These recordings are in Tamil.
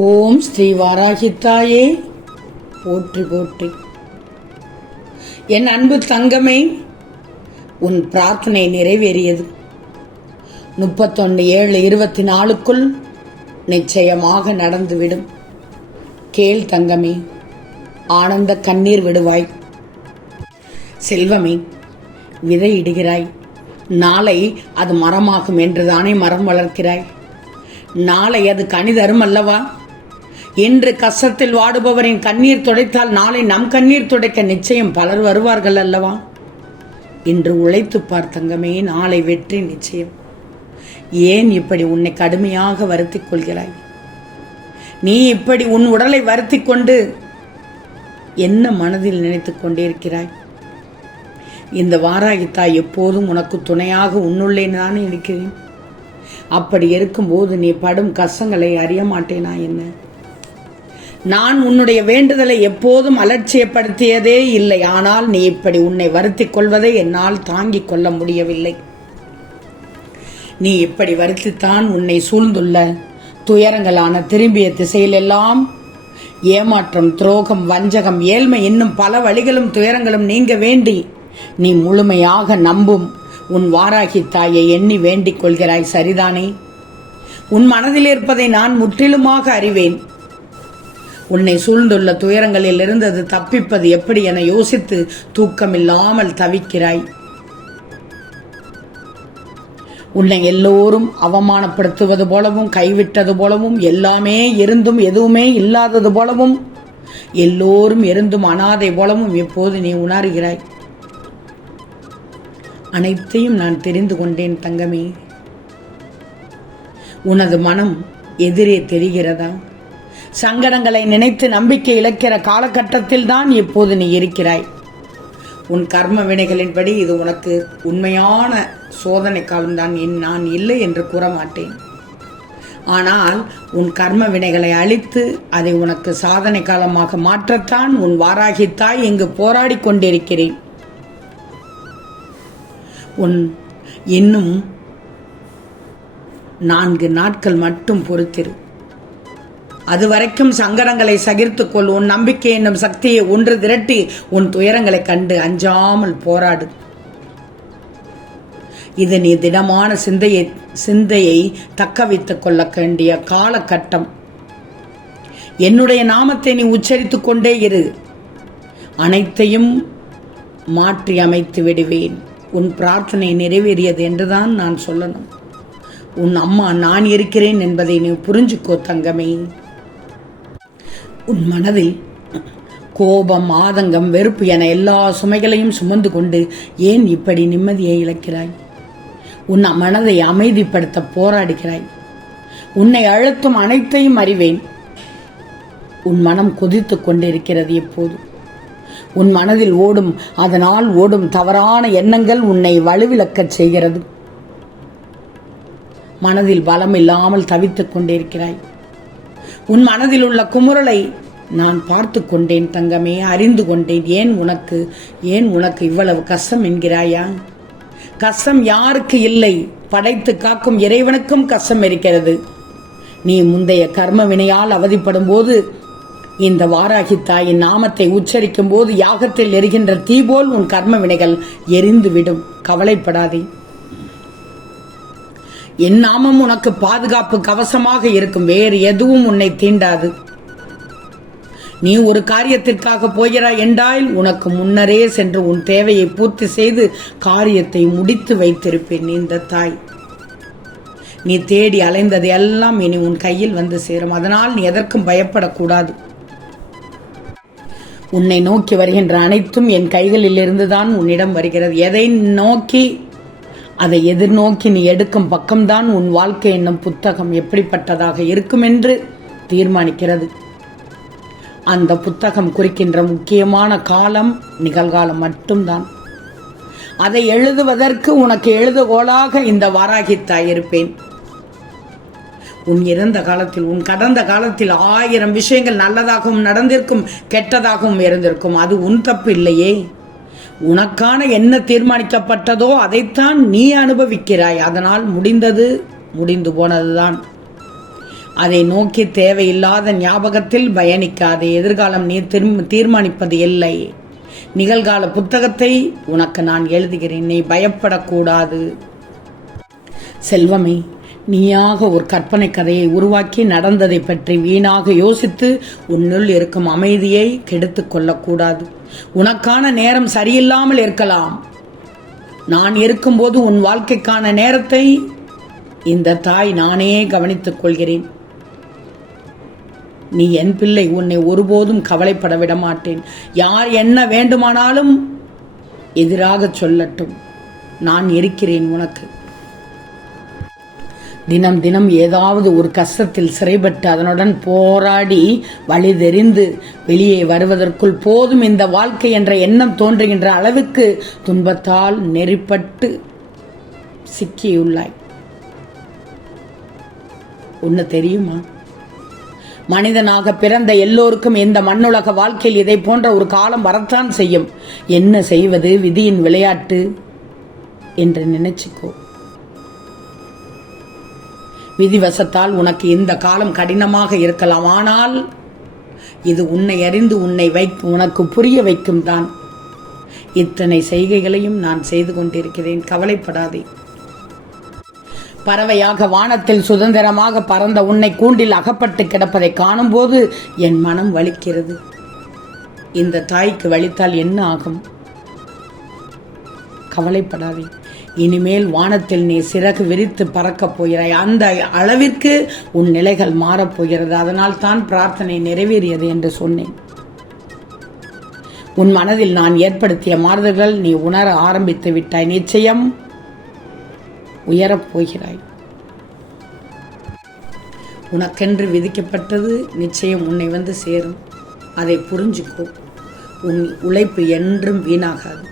ஓம் ஸ்ரீ வாராகித்தாயே. போற்றி போற்றி. என் அன்பு தங்கமே உன் பிரார்த்தனை நிறைவேறியது. முப்பத்தொன்று ஏழு இருபத்தி நாலுக்குள் நிச்சயமாக நடந்துவிடும். கேள் தங்கமே ஆனந்த கண்ணீர் விடுவாய். செல்வமே விதையிடுகிறாய். நாளை அது மரமாகும் என்று தானே மரம் வளர்க்கிறாய். நாளை அது கனி தரும் அல்லவா இன்று கஷ்டத்தில் வாடுபவரின் கண்ணீர் துடைத்தால் நாளை நம் கண்ணீர் துடைக்க நிச்சயம் பலர் வருவார்கள் அல்லவா? இன்று உழைத்து பார்த்தங்கமே நாளை வெற்றி நிச்சயம். ஏன் இப்படி உன்னை கடுமையாக வருத்தி கொள்கிறாய்? நீ இப்படி உன் உடலை வருத்தி கொண்டு என்ன மனதில் நினைத்து கொண்டிருக்கிறாய்? இந்த வாராகித்தாய் எப்போதும் உனக்கு துணையாக உன்னுள்ளே நான் இருக்கிறேன். அப்படி இருக்கும்போது நீ படும் கஷ்டங்களை அறிய மாட்டேனா என்ன? நான் உன்னுடைய வேண்டுதலை எப்போதும் அலட்சியப்படுத்தியதே இல்லை. ஆனால் நீ இப்படி உன்னை வருத்திக் கொள்வதை என்னால் தாங்கிக் கொள்ள முடியவில்லை. நீ இப்படி வருத்தித்தான் உன்னை சூழ்ந்துள்ள துயரங்களான திரும்பிய திசையிலெல்லாம் ஏமாற்றம் துரோகம் வஞ்சகம் ஏழ்மை இன்னும் பல வழிகளும் துயரங்களும் நீங்க வேண்டி நீ முழுமையாக நம்பும். உன் வாராகி தாயை எண்ணி வேண்டிக் கொள்கிறாய் சரிதானே? உன் மனதில் இருப்பதை நான் முற்றிலுமாக அறிவேன். உன்னை சூழ்ந்துள்ள துயரங்களில் இருந்தது அது தப்பிப்பது எப்படி என யோசித்து தூக்கமில்லாமல் தவிக்கிறாய். உன்னை எல்லோரும் அவமானப்படுத்துவது போலவும் கைவிட்டது போலவும் எல்லாமே இருந்தும் எதுவுமே இல்லாதது போலவும் எல்லோரும் இருந்தும் அனாதை போலவும் இப்போது நீ உணர்கிறாய். அனைத்தையும் நான் தெரிந்து கொண்டேன் தங்கமே. உனது மனம் எதிரே தெரிகிறதா? சங்கடங்களை நினைத்து நம்பிக்கை இழக்கிற காலகட்டத்தில் தான் இப்போது நீ இருக்கிறாய். உன் கர்ம வினைகளின்படி இது உனக்கு உண்மையான சோதனை காலம்தான் நான் இல்லை என்று கூற மாட்டேன். ஆனால் உன் கர்ம வினைகளை அழித்து அதை உனக்கு சாதனை காலமாக மாற்றத்தான் உன் வாராகித்தாய் இங்கு போராடி கொண்டிருக்கிறேன். உன் இன்னும் நான்கு நாட்கள் மட்டும் பொறுத்திரு. அது வரைக்கும் சங்கடங்களை சகிர்த்துக் கொள். உன் நம்பிக்கை என்னும் சக்தியை ஒன்று திரட்டி உன் துயரங்களை கண்டு அஞ்சாமல் போராடு. இது நீ திடமான சிந்தையை சிந்தையை தக்க வைத்துக் கொள்ள வேண்டிய காலகட்டம். என்னுடைய நாமத்தை நீ உச்சரித்துக் கொண்டே இரு. அனைத்தையும் மாற்றி அமைத்து விடுவேன். உன் பிரார்த்தனை நிறைவேறியது என்றுதான் நான் சொல்லணும். உன் அம்மா நான் இருக்கிறேன் என்பதை நீ புரிஞ்சுக்கோ தங்கமே. உன் மனதில் கோபம் ஆதங்கம் வெறுப்பு என எல்லா சுமைகளையும் சுமந்து கொண்டு ஏன் இப்படி நிம்மதியை இழக்கிறாய்? உன் மனதை அமைதிப்படுத்த போராடுகிறாய். உன்னை அழுத்தும் அனைத்தையும் அறிவேன். உன் மனம் கொதித்துக் கொண்டிருக்கிறது எப்போது? உன் மனதில் ஓடும் அதனால் ஓடும் தவறான எண்ணங்கள் உன்னை வலுவிழக்கச் செய்கிறது. மனதில் பலம் இல்லாமல் தவித்துக் கொண்டிருக்கிறாய். உன் மனதில் உள்ள குமுறலை நான் பார்த்து கொண்டேன் தங்கமே அறிந்து கொண்டேன். ஏன் உனக்கு ஏன் உனக்கு இவ்வளவு கஷ்டம் என்கிறாயா? கஷ்டம் யாருக்கு இல்லை? படைத்து காக்கும் இறைவனுக்கும் கஷ்டம் இருக்கிறது. நீ முந்தைய கர்ம வினையால் அவதிப்படும் போது இந்த வாராகி தாயின் நாமத்தை உச்சரிக்கும் போது யாகத்தில் எரிகின்ற தீ போல் உன் கர்ம வினைகள் எரிந்து விடும் கவலைப்படாதே. என் நாமம் உனக்கு பாதுகாப்பு கவசமாக இருக்கும். வேறு எதுவும் உன்னை தீண்டாது. நீ ஒரு காரியத்திற்காக போகிறாய் என்றால் உனக்கு முன்னரே சென்று உன் தேவையை பூர்த்தி செய்து காரியத்தை முடித்து வைத்திருப்பேன் இந்த தாய். நீ தேடி அலைந்தது எல்லாம் இனி உன் கையில் வந்து சேரும். அதனால் நீ எதற்கும் பயப்படக்கூடாது. உன்னை நோக்கி வருகின்ற அனைத்தும் என் கைகளிலிருந்து தான் உன்னிடம் வருகிறது. எதை நோக்கி அதை எதிர்நோக்கி நீ எடுக்கும் பக்கம்தான் உன் வாழ்க்கை என்னும் புத்தகம் எப்படிப்பட்டதாக இருக்கும் என்று தீர்மானிக்கிறது. அந்த புத்தகம் குறிக்கின்ற முக்கியமான காலம் நிகழ்காலம் மட்டும்தான். அதை எழுதுவதற்கு உனக்கு எழுதுகோளாக இந்த வாராகித்தாய் இருப்பேன். உன் இறந்த காலத்தில் உன் கடந்த காலத்தில் ஆயிரம் விஷயங்கள் நல்லதாகவும் நடந்திருக்கும் கெட்டதாகவும் இருந்திருக்கும். அது உன் தப்பு இல்லையே. உனக்கான என்ன தீர்மானிக்கப்பட்டதோ அதைத்தான் நீ அனுபவிக்கிறாய். அதனால் முடிந்தது முடிந்து போனதுதான். அதை நோக்கி தேவையில்லாத ஞாபகத்தில் பயணிக்காதே. எதிர்காலம் நீ திரும்ப தீர்மானிப்பது இல்லை. நிகழ்கால புத்தகத்தை உனக்கு நான் எழுதுகிறேன். நீ பயப்படக்கூடாது. செல்வமே நீயாக ஒரு கற்பனை கதையை உருவாக்கி நடந்ததை பற்றி வீணாக யோசித்து உன்னுள் இருக்கும் அமைதியை கெடுத்து கொள்ளக்கூடாது. உனக்கான நேரம் சரியில்லாமல் இருக்கலாம். நான் இருக்கும்போது உன் வாழ்க்கைக்கான நேரத்தை இந்த தாய் நானே கவனித்துக் கொள்கிறேன். நீ என் பிள்ளை உன்னை ஒருபோதும் கவலைப்பட விட மாட்டேன். யார் என்ன வேண்டுமானாலும் எதிராக சொல்லட்டும். நான் இருக்கிறேன் உனக்கு. தினம் தினம் ஏதாவது ஒரு கஷ்டத்தில் சிறைப்பட்டு அதனுடன் போராடி வழி தெரிந்து வெளியே வருவதற்குள் போதும் இந்த வாழ்க்கை என்ற எண்ணம் தோன்றுகின்ற அளவுக்கு துன்பத்தால் நெறிப்பட்டு சிக்கியுள்ளாய். ஒன்று தெரியுமா? மனிதனாக பிறந்த எல்லோருக்கும் இந்த மண்ணுலக வாழ்க்கையில் இதை போன்ற ஒரு காலம் வரத்தான் செய்யும். என்ன செய்வது? விதியின் விளையாட்டு என்று நினைச்சுக்கோ. விதிவசத்தால் உனக்கு இந்த காலம் கடினமாக இருக்கலாம். ஆனால் இது உன்னை அறிந்து உன்னை வை உனக்கு புரிய வைக்கும் தான். இத்தனை செய்கைகளையும் நான் செய்து கொண்டிருக்கிறேன். கவலைப்படாதே. பறவையாக வானத்தில் சுதந்திரமாக பறந்த உன்னை கூண்டில் அகப்பட்டு கிடப்பதை காணும்போது என் மனம் வலிக்கிறது. இந்த தாய்க்கு வலித்தால் என்ன ஆகும்? கவலைப்படாதே. இனிமேல் வானத்தில் நீ சிறகு விரித்து பறக்கப் போகிறாய். அந்த அளவிற்கு உன் நிலைகள் மாறப்போகிறது அதனால் தான் பிரார்த்தனை நிறைவேறியது என்று சொன்னேன். உன் மனதில் நான் ஏற்படுத்திய மாறுதல்கள் நீ உணர ஆரம்பித்து விட்டாய். நிச்சயம் உயரப் போகிறாய். உனக்கென்று விதிக்கப்பட்டது நிச்சயம் உன்னை வந்து சேரும். அதை புரிஞ்சுக்கோ. உன் உழைப்பு என்றும் வீணாகாது.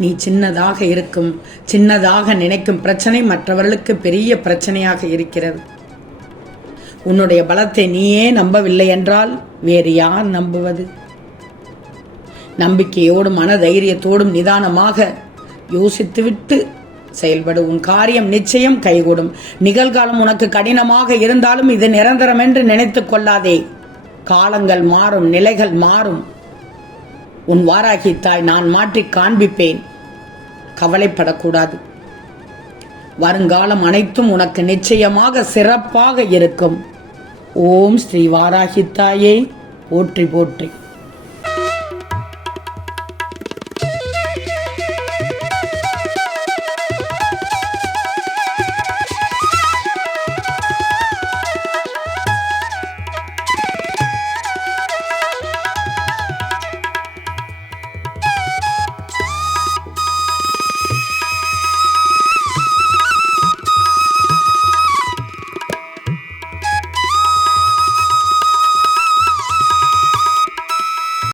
நீ சின்னதாக இருக்கும் சின்னதாக நினைக்கும் பிரச்சனை மற்றவர்களுக்கு பெரிய பிரச்சனையாக இருக்கிறது. உன்னுடைய பலத்தை நீயே நம்பவில்லை என்றால் வேறு யார் நம்புவது? நம்பிக்கையோடும் மன தைரியத்தோடும் நிதானமாக யோசித்துவிட்டு செயல்படு. உன் காரியம் நிச்சயம் கைகூடும். நிகழ்காலம் உனக்கு கடினமாக இருந்தாலும் இது நிரந்தரம் என்று நினைத்துக் கொள்ளாதே. காலங்கள் மாறும் நிலைகள் மாறும். உன் வாராகி தாய் நான் மாற்றி காண்பிப்பேன். கவலைப்படக்கூடாது. வருங்காலம் அனைத்தும் உனக்கு நிச்சயமாக சிறப்பாக இருக்கும். ஓம் ஸ்ரீ வாராகி தாயே போற்றி போற்றி.